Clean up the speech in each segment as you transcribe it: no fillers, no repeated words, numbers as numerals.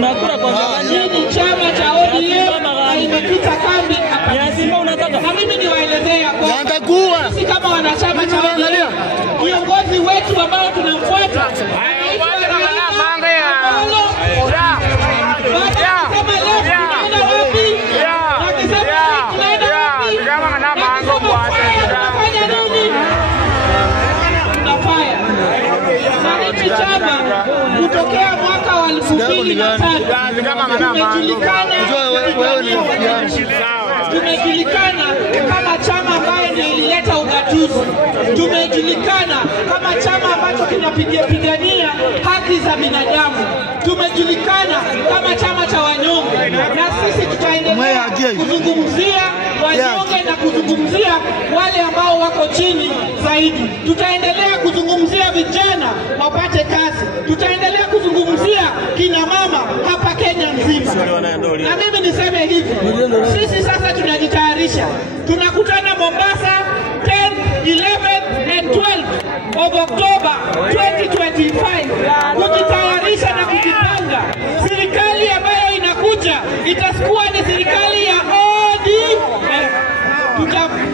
Unakula kwa nini chama cha ODM imekita kambi hapa. Na mimi niwaelezee hapo. Sisi kama wanachama cha ODM, viongozi wetu ambao tunamfuata kutokea mwaka wa 2005 tumejulikana kama chama ambayo ndio ilileta ugatuzi. Tumejulikana kama chama ambacho kinapigania haki za binadamu. Tumejulikana kama chama cha wanyonge, na sisi tutaendelea kuzungumzia wanyonge na kuzungumzia wale ambao wako chini zaidi. Tutaendelea kuzungumzia vijana wapate kazi. Tutaendelea kuzungumzia kina mama hapa Kenya nzima. Na mimi niseme hivi, sisi sasa tunajitayarisha. Tunakutana Mombasa 10, 11 and 12 of October 2025 kujitayarisha na kujipanga. Serikali ambayo inakuja itakuwa ni serikali ya ODM.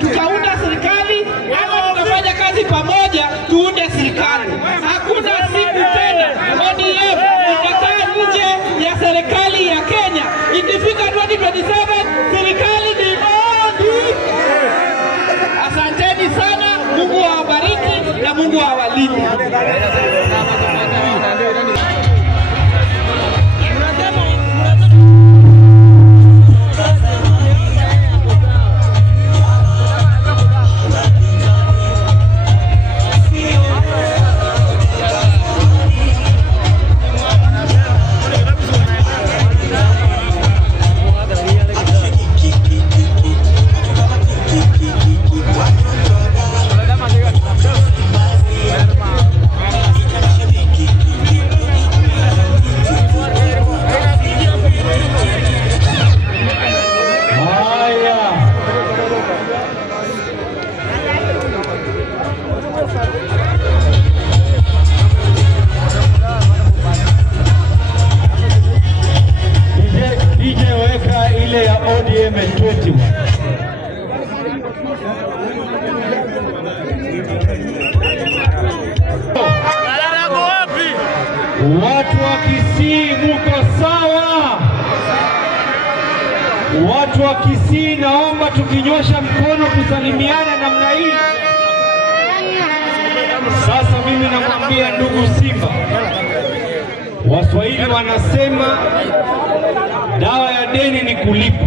Tutaunda serikali ama tutafanya kazi pamoja tuunde serikali. Hakuna siku tena ODM itakaa nje ya serikali ya Kenya. Ikifika 2027 serikali ni ODM. Asanteni sana, Mungu awabariki na Mungu awalinde. Watu wa Kisii muko sawa? Watu wa Kisii, naomba tukinyosha mkono kusalimiana namna hii. Sasa mimi namwambia ndugu Simba, Waswahili wanasema dawa ya deni ni kulipa,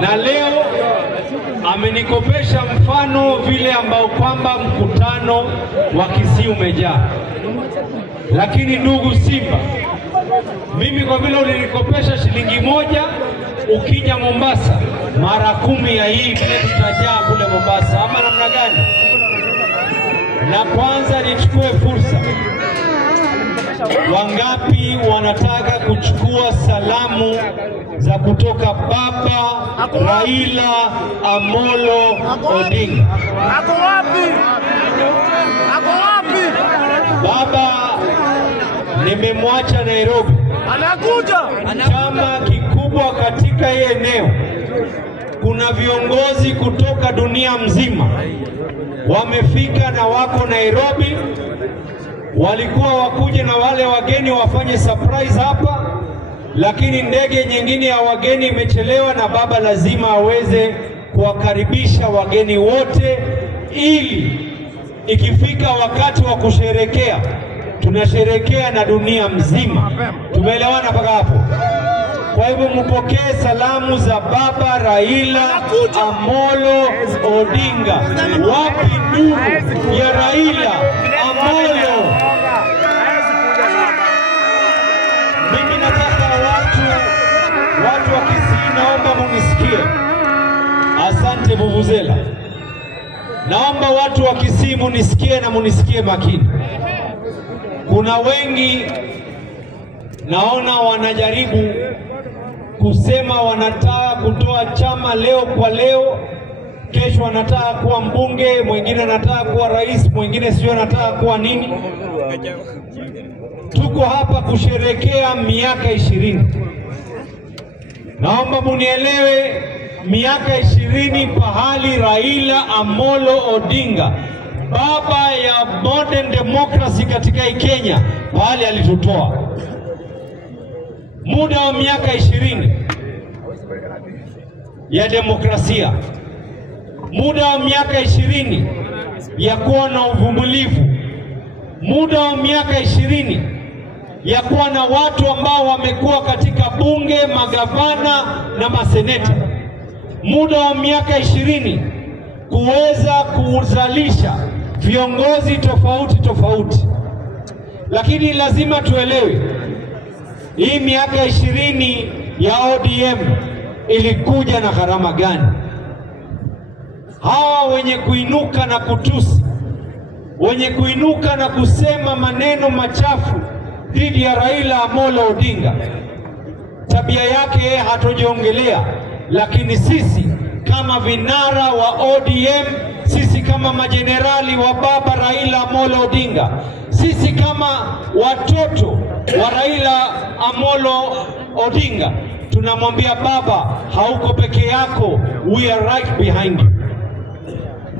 na leo amenikopesha mfano vile ambao kwamba mkutano wa Kisii umejaa. Lakini ndugu Simba, mimi kwa vile ulinikopesha shilingi 1, ukija Mombasa mara 10 ya hii vile tutajaa kule Mombasa, ama namna gani? Na kwanza nichukue fursa, wangapi wanataka kuchukua salamu za kutoka Baba Raila Amolo Odinga? Ako wapi? Ako wapi? Baba nimemwacha Nairobi. Anakuja. Chama kikubwa katika hii eneo. Kuna viongozi kutoka dunia mzima wamefika na wako Nairobi. Walikuwa wakuje na wale wageni wafanye surprise hapa, lakini ndege nyingine ya wageni imechelewa, na baba lazima aweze kuwakaribisha wageni wote, ili ikifika wakati wa kusherekea tunasherekea na dunia mzima. Tumeelewana mpaka hapo? Kwa hivyo mpokee salamu za Baba Raila Amolo Odinga. Wapi ndugu ya Raila Amolo? Mimi nataka watu wa Kisii, naomba munisikie. Asante vuvuzela. Naomba watu wa Kisii munisikie na munisikie makini. Kuna wengi naona wanajaribu kusema wanataka kutoa chama leo kwa leo, kesho anataka kuwa mbunge, mwingine anataka kuwa rais, mwingine sio anataka kuwa nini. tuko hapa kusherekea miaka 20. Naomba munielewe, miaka 20 pahali Raila Amolo Odinga, baba ya modern democracy katika Kenya, pahali alitutoa. Muda wa miaka 20 ya demokrasia, muda wa miaka 20 ya kuwa na uvumilivu, muda wa miaka 20 ya kuwa na watu ambao wamekuwa katika bunge, magavana na maseneta, muda wa miaka 20 kuweza kuzalisha viongozi tofauti tofauti. Lakini lazima tuelewe, hii miaka 20 ya ODM ilikuja na gharama gani? Hawa wenye kuinuka na kutusi, wenye kuinuka na kusema maneno machafu dhidi ya Raila Amolo Odinga, tabia yake hatujaongelea, lakini sisi kama vinara wa ODM, sisi kama majenerali wa baba Raila Amolo Odinga, sisi kama watoto wa Raila Amolo Odinga, tunamwambia baba, hauko peke yako, we are right behind you.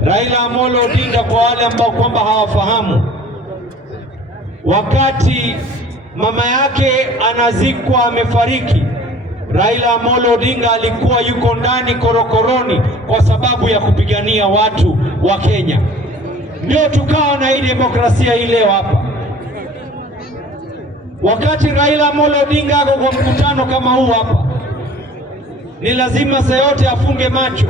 Raila Amolo Odinga, kwa wale ambao kwamba hawafahamu, wakati mama yake anazikwa amefariki, Raila Amolo Odinga alikuwa yuko ndani korokoroni kwa sababu ya kupigania watu wa Kenya. Ndio tukawa na hii demokrasia hii leo hapa. Wakati Raila Amolo Odinga ako kwa mkutano kama huu hapa, ni lazima saa yote afunge macho.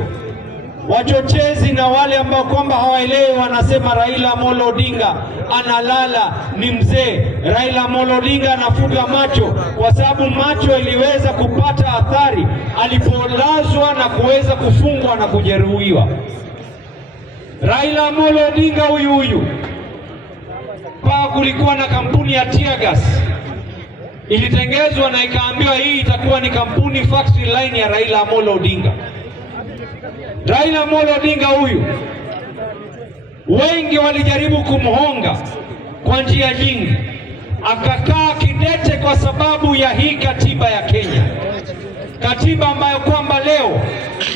Wachochezi na wale ambao kwamba hawaelewi wanasema Raila Amolo Odinga analala, ni mzee. Raila Amolo Odinga anafuga macho kwa sababu macho iliweza kupata athari alipolazwa na kuweza kufungwa na kujeruhiwa. Raila Amolo Odinga huyu kwa kulikuwa na kampuni ya tear gas ilitengezwa na ikaambiwa hii itakuwa ni kampuni factory line ya Raila Amolo Odinga. Raila Amolo Odinga huyu, wengi walijaribu kumhonga kwa njia nyingi, akakaa kidete kwa sababu ya hii katiba ya Kenya. Katiba ambayo kwamba leo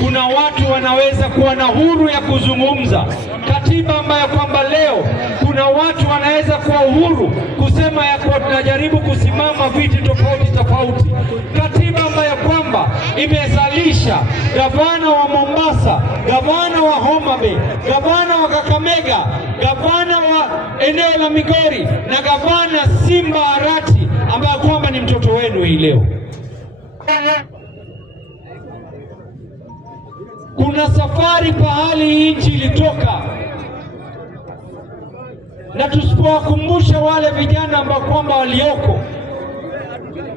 kuna watu wanaweza kuwa na huru ya kuzungumza. Katiba ambayo kwamba leo kuna watu wanaweza kuwa uhuru kusema ya kuwa tunajaribu kusimama viti tofauti tofauti. Katiba ambayo kwamba imezalisha gavana wa Mombasa, gavana wa Homa Bay, gavana wa Kakamega, gavana wa eneo la Migori na gavana Simba Arati ambayo kwamba ni mtoto wenu hii leo. Kuna safari pahali hii nchi ilitoka, na tusipowakumbusha wale vijana ambao kwamba walioko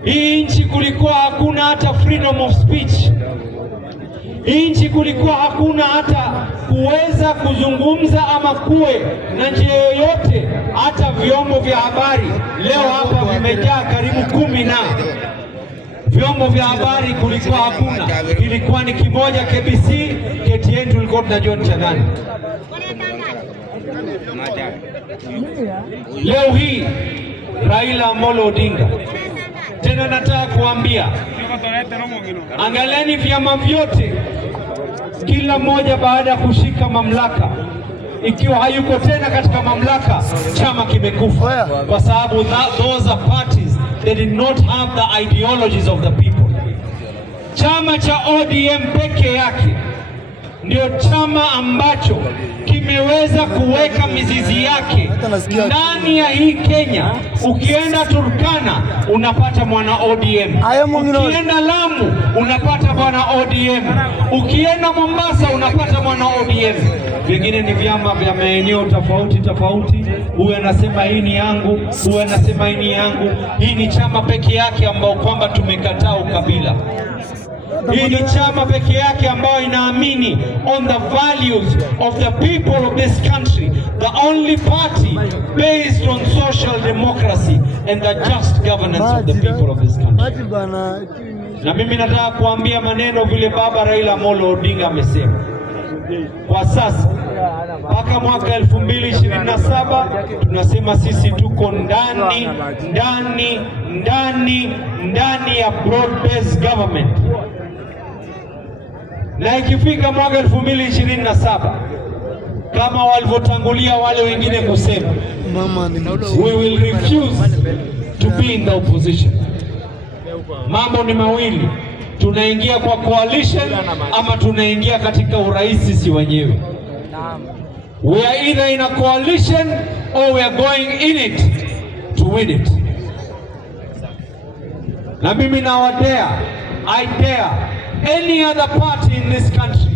hii nchi, kulikuwa hakuna hata freedom of speech. Hii nchi kulikuwa hakuna hata kuweza kuzungumza ama kuwe na njia yoyote, hata vyombo vya habari. Leo hapa vimejaa karibu 10 na vyombo vya habari kulikuwa hakuna. Ilikuwa ni kimoja KBC, KTN tulikuwa tunajua ni cha nani. Leo hii Raila Amolo Odinga, tena nataka kuambia, angalieni vyama vyote, kila moja baada ya kushika mamlaka, ikiwa hayuko tena katika mamlaka, chama kimekufa, kwa sababu those are parties that did not have the ideologies of the people. Chama cha ODM peke yake ndio chama ambacho kimeweza kuweka mizizi yake ndani ya hii Kenya. Ukienda Turkana unapata mwana ODM, ukienda Lamu unapata mwana ODM, ukienda Mombasa unapata mwana ODM. Vingine ni vyama vya maeneo tofauti tofauti, huyu anasema hii ni yangu, huyu anasema hii ni yangu. Hii ni chama peke yake ambao kwamba tumekataa ukabila. Hii ni chama peke yake ambayo inaamini on the values of the people of this country, the only party based on social democracy and the just governance of the people of this country. Na mimi nataka kuambia maneno vile baba Raila Amolo Odinga amesema. kwa sasa mpaka mwaka 2027 tunasema sisi tuko ndani ya broad based government, na ikifika mwaka 2027 kama walivyotangulia wale wengine kusema, we will refuse to be in the opposition. Mambo ni mawili, tunaingia kwa coalition ama tunaingia katika urais si wenyewe. We are either in a coalition or we are going in it to win it. Na mimi I dare any other party in this country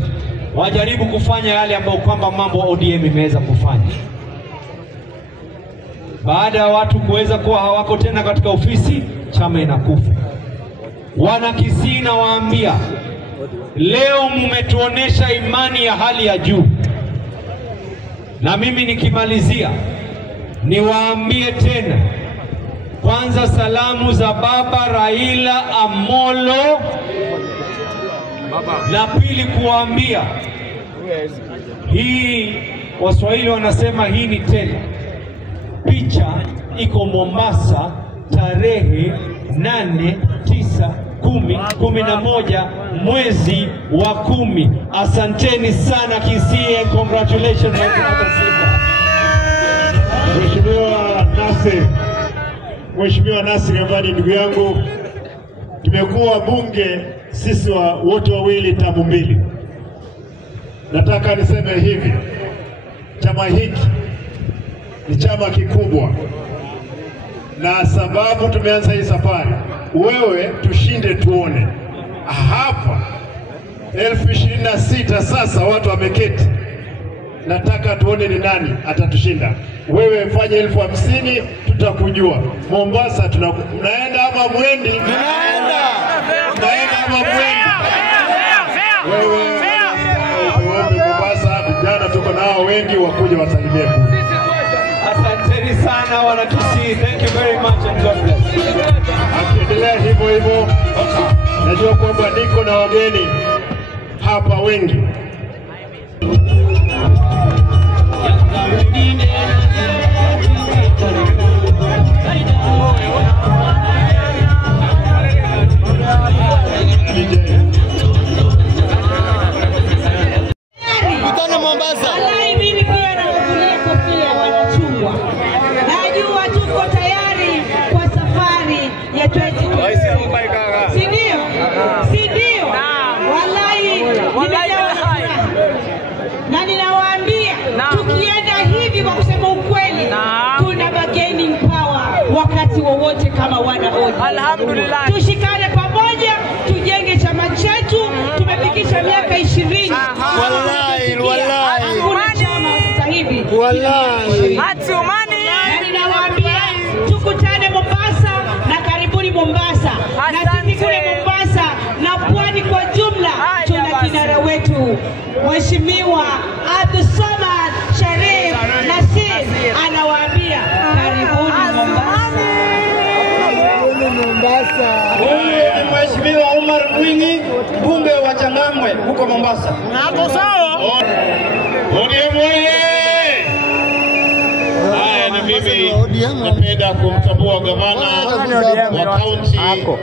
wajaribu kufanya yale ambayo kwamba mambo ODM imeweza kufanya. Baada ya watu kuweza kuwa hawako tena katika ofisi, chama inakufa. Wana Kisii na waambia, leo mmetuonesha imani ya hali ya juu. Na mimi nikimalizia niwaambie tena, kwanza salamu za baba Raila Amolo, na pili kuambia hii, Waswahili wanasema hii ni tena. Picha iko Mombasa tarehe 8, 9, 10, 11 mwezi wa 10. Asanteni sana Kisii, and congratulations Mheshimiwa Nasir Amani, ndugu yangu, tumekuwa bunge sisi wote wawili tamu mbili. Nataka niseme hivi, chama hiki ni chama kikubwa, na sababu tumeanza hii safari, wewe tushinde tuone. Hapa 2026 sasa watu wameketi, nataka tuone ni nani atatushinda. Wewe fanye 50,000 tutakujua. Mombasa mnaenda ama mwendi? Mnaenda ama mwendi? Wewe Mombasa, vijana tuko nao wengi, wakuje wasalimie. Asanteni sana wana Kisii. Thank you very much and God bless. Akiendelea hivyo, najua kwamba niko na wageni hapa wengi. Na ninawaambia tukienda hivi, kwa kusema ukweli, kuna bargaining power wakati wowote kama wana ODM. Alhamdulillah, tushikane pamoja, tujenge chama chetu. Tumefikisha miaka 20. Wallahi chama sasa hivi hatumani. Na ninawaambia tukutane Mombasa, na karibuni Mombasa, na sisi kule Mombasa na pwani kwa jumla tuna kinara wetu Mheshimiwa Abdulswamad Sharif Nassir, anawaambia karibuni Mombasa. Huyu ni Mheshimiwa Omar Mwinyi, mbunge wa Changamwe huko Mombasa. Hapo sawa. ODM oye! Haya, na mimi napenda kumtambua gavana wa kaunti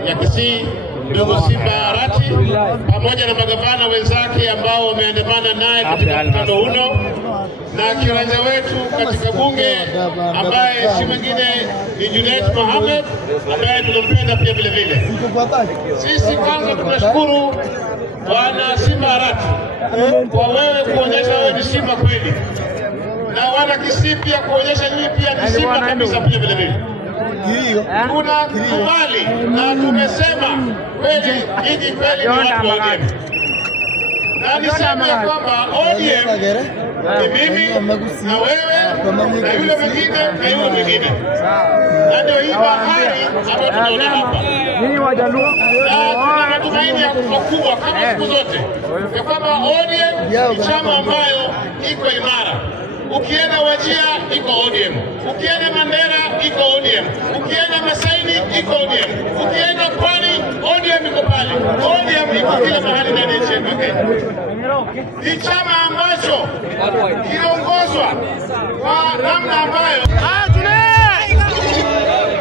ya Kisii, ndugu Simba Arati, pamoja na magavana wenzake ambao wameandamana naye katika mkutano huo, na kiranja wetu katika bunge ambaye si mwingine ni Junet Mohamed, ambaye tunampenda pia vile vile. Sisi kwanza tunashukuru Bwana Simba Arati kwa wewe kuonyesha wewe ni Simba kweli, na wana Kisii pia kuonyesha yeye pia ni Simba kabisa pia vile vile. Tunakubali na tumesema kweli nyinyi kweli ni watu wa ODM. Na niseme kwamba ODM ni mimi na wewe na yule mwingine na yule mwingine, na ndio hii bahari ambayo tunaona hapa. Na tuna matumaini makubwa kama siku zote ya kwamba ODM ni chama ambayo iko imara. Ukienda Wajia iko ODM, ukienda Mandera iko ODM, ukienda Masaini iko ODM, ukienda Pwani ODM iko pale. ODM iko kila mahali ndani ya nchi. Okay. Ni chama ambacho kiongozwa kwa namna ambayo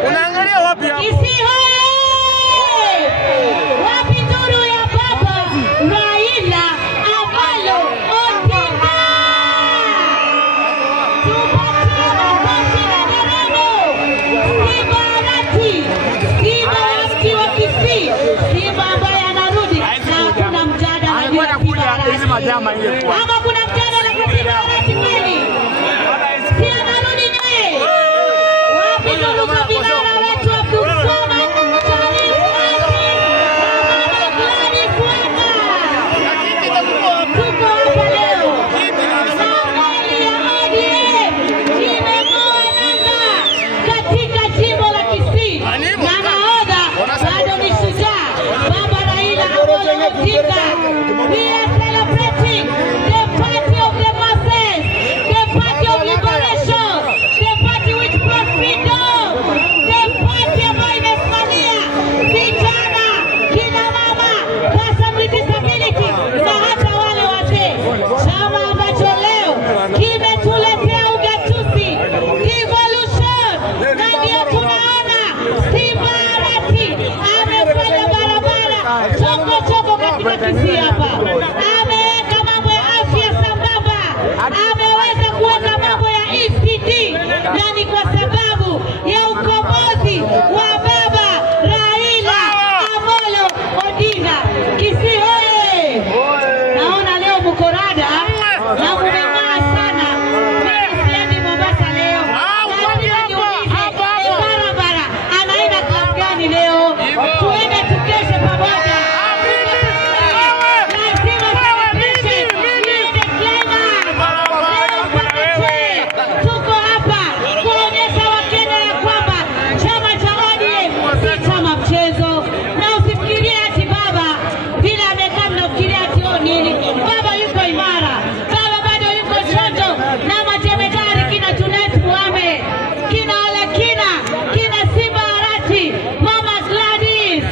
unaangalia wapi hapo? Kisii hoye! Wapi nuru ya baba Raila Amolo Odinga? Tupatie makofi na nderemo. Simba Arati, Simba wa Kisii, Simba ambaye anarudi na hakuna mjadala juu ya Simba Arati. Ama kuna mjadala kwa Simba Arati kweli? Si anarudi naye? Wapi nuru kwa vinara wetu Abdul Swamad, Sharif Nassir, Mama Gladys Wanga? Tuko hapa leo. Safari ya ODM imeng'oa nanga katika jimbo la Kisii. Na nahodha bado ni shujaa, Baba Raila Amolo Odinga. We are celebrating the party of the masses, the party of liberation, the party which brought freedom, the party ambayo imesimamia vijana, kina mama, person with disability na hata wale wazee. Chama ambacho leo kimetuletea ugatuzi, devolution, na ndio tunaona Simba Arati amefanya barabara choko katika Kisii hapa. Ameweka mambo ya afya sambamba, ameweza kuweka mambo ya ECD, na ni kwa sababu ya ukombozi wa Baba Raila Amolo Odinga. Kisii hoye! Naona leo mko rada na mmeng'aa sana. Mimi siendi Mombasa leo. Lazima niulize, barabara anaenda klabu gani leo? Tuende tukeshe pamoja. Lazima tuendeshe, niende Climax. Leo pamoja. Tuko hapa kuonyesha Wakenya ya kwamba chama cha ODM si chama mchezo. Na usifikirie ati baba vile amekaa mnafikiria ati nini. Baba yuko imara. Baba bado yuko chonjo na majemadari kina Junet Mohamed, kina Alekina, kina Simba Arati, Mama Gladys,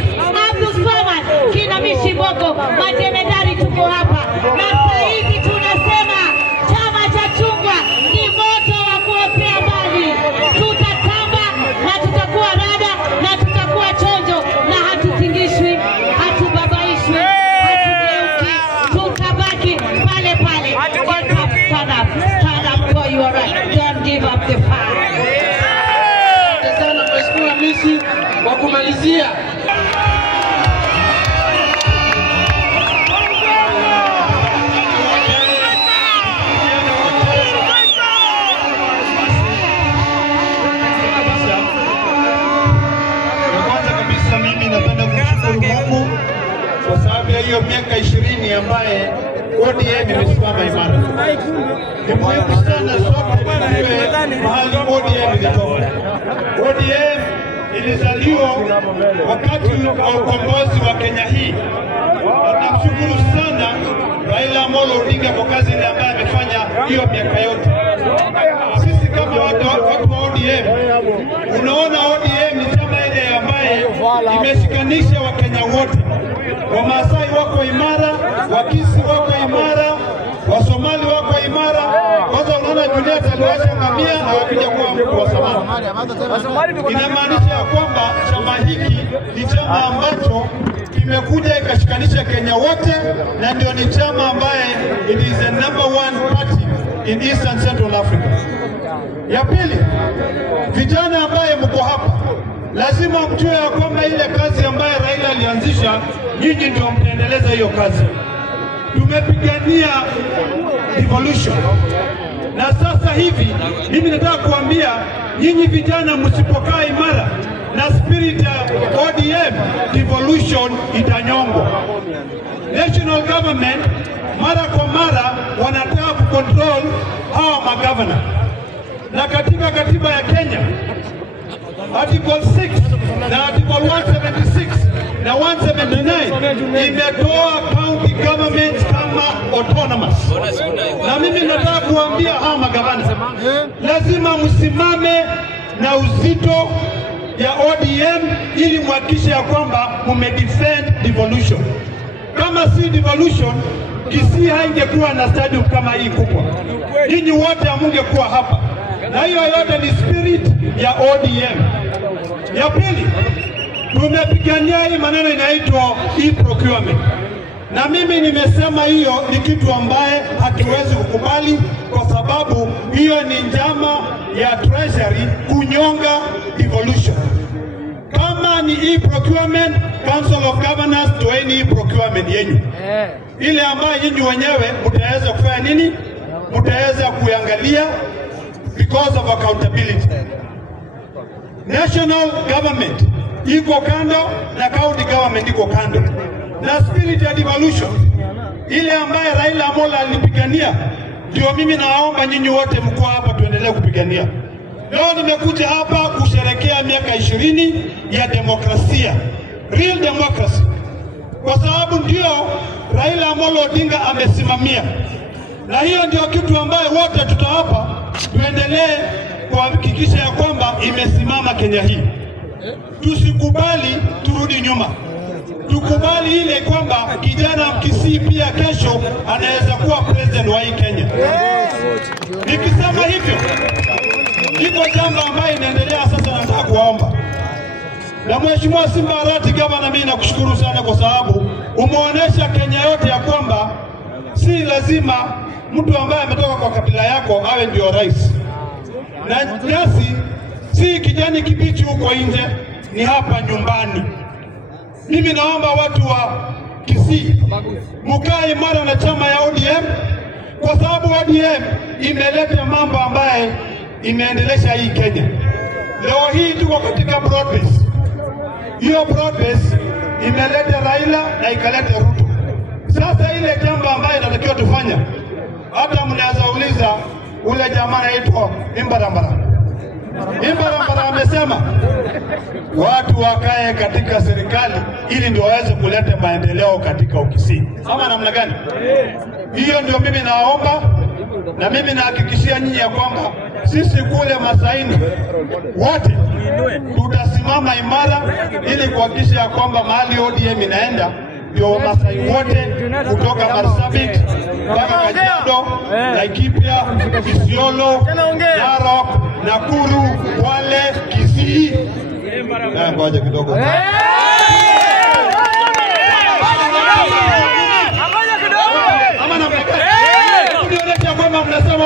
Abdul Swamad, kina Mishi Boko, majemadari tuko hapa. Na sasa hivi tunasema chama cha chungwa ni moto wa kuotea mbali. Tutatamba na tutakuwa rada na tutakuwa chonjo na hatutingishwi, hatubabaishwi, hatugeuki, tutabaki pale pale. Get up, stand up, stand up for your right. Don't give up the fight. Asante sana Mheshimiwa Misi kwa kumalizia. Kwanza kabisa mimi napenda kumshukuru Mungu kwa sababu ya hiyo miaka 20 ambaye ODM imesimama imara. Ni muhimu sana sote tujue mahali ODM ilitoka. ODM ilizaliwa wakati wa ukombozi wa Kenya hii. Tunamshukuru sana Raila Amolo Odinga kwa kazi ile ambayo amefanya hiyo miaka yote. Sisi kama watu wa ODM, unaona ODM ni chama ile ambaye imeshikanisha Wakenya wote. Wamasai wako imara, Wakisi wako imara, Wasomali wako imara. Kwanza unaona Juliet aliwacha ngamia hawakuja kuwa mkuu wa Somali. Inamaanisha ya kwamba chama hiki ni chama ambacho kimekuja ikashikanisha Kenya wote, na ndio ni chama ambaye it is the #1 party in East and Central Africa. Ya pili, vijana ambaye mko hapa lazima mjue ya kwamba ile kazi ambayo Raila alianzisha, nyinyi ndio mtaendeleza hiyo kazi. Tumepigania devolution, na sasa hivi mimi nataka kuambia nyinyi vijana, msipokaa imara na spirit ya ODM, devolution itanyongwa. National government mara kwa mara wanataka kucontrol hawa magavana, na katika katiba ya Kenya Article 6 na Article 176 na 179 imetoa county governments kama autonomous. Na mimi nataka kuambia hawa magavana, lazima msimame na uzito ya ODM ili muhakikishe ya kwamba mumedefend devolution. kama si devolution, Kisii haingekuwa na stadium kama hii kubwa. Ninyi wote hamungekuwa hapa. Na hiyo yote ni spirit ya ODM. Ya pili, tumepigania hii maneno inaitwa e-procurement. Na mimi nimesema hiyo ni kitu ambaye hatuwezi kukubali, kwa sababu hiyo ni njama ya treasury kunyonga devolution. Kama ni e-procurement, Council of Governors toeni e-procurement yenyu. Ile ambayo nyinyi wenyewe mtaweza kufanya nini? Mtaweza kuangalia because of accountability. National government iko kando na county government iko kando. Na spirit ya devolution ile ambaye Raila Amolo alipigania, ndio mimi naomba nyinyi wote mko hapa tuendelee kupigania. Leo nimekuja hapa kusherehekea miaka 20 ya demokrasia, real democracy, kwa sababu ndio Raila Amolo Odinga amesimamia, na hiyo ndio kitu ambaye wote tutahapa tuendelee kuhakikisha ya kwamba imesimama Kenya hii. Tusikubali turudi nyuma. Tukubali ile kwamba kijana Kisii pia kesho anaweza kuwa president wa hii Kenya. Nikisema hivyo, iko jambo ambayo inaendelea sasa, nataka kuomba. Na Mheshimiwa Simba Arati gavana, mimi nakushukuru sana kwa sababu umeonyesha Kenya yote ya kwamba si lazima mtu ambaye ametoka kwa kabila yako awe ndio rais. Na nyasi si kijani kibichi huko nje, ni hapa nyumbani. Mimi naomba watu wa Kisii mkae imara na chama ya ODM, kwa sababu ODM imeleta mambo ambaye imeendelesha hii Kenya. Leo hii tuko katika broad base. Hiyo broad base imeleta Raila na ikaleta Ruto. Sasa ile jambo ambaye inatakiwa tufanya, hata mnaweza uliza ule jamaa anaitwa Imbarambara. Imbarambara amesema watu wakae katika serikali ili ndio waweze kuleta maendeleo katika Kisii. Ama namna gani? Hiyo ndio mimi naomba, na mimi nahakikishia nyinyi ya kwamba sisi kule Masaini wote tutasimama imara ili kuhakikisha ya kwamba mahali ODM inaenda ndio Masai wote kutoka Marsabit mpaka Kajiado, Laikipia, Isiolo, Narok, Nakuru, Kwale, Kisii. Ngoja kidogo. Ama namna gani? Nionyesha kwamba mnasema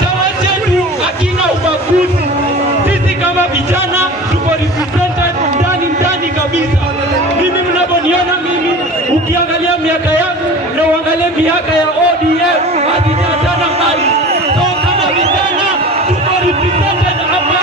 Chama chetu hakina ubaguzi. Sisi kama vijana tuko represented ndani kabisa. Mimi mnaponiona mimi, ukiangalia miaka yangu na uangalie miaka ya ODM, hazijatana mbali. So kama vijana tuko represented hapa.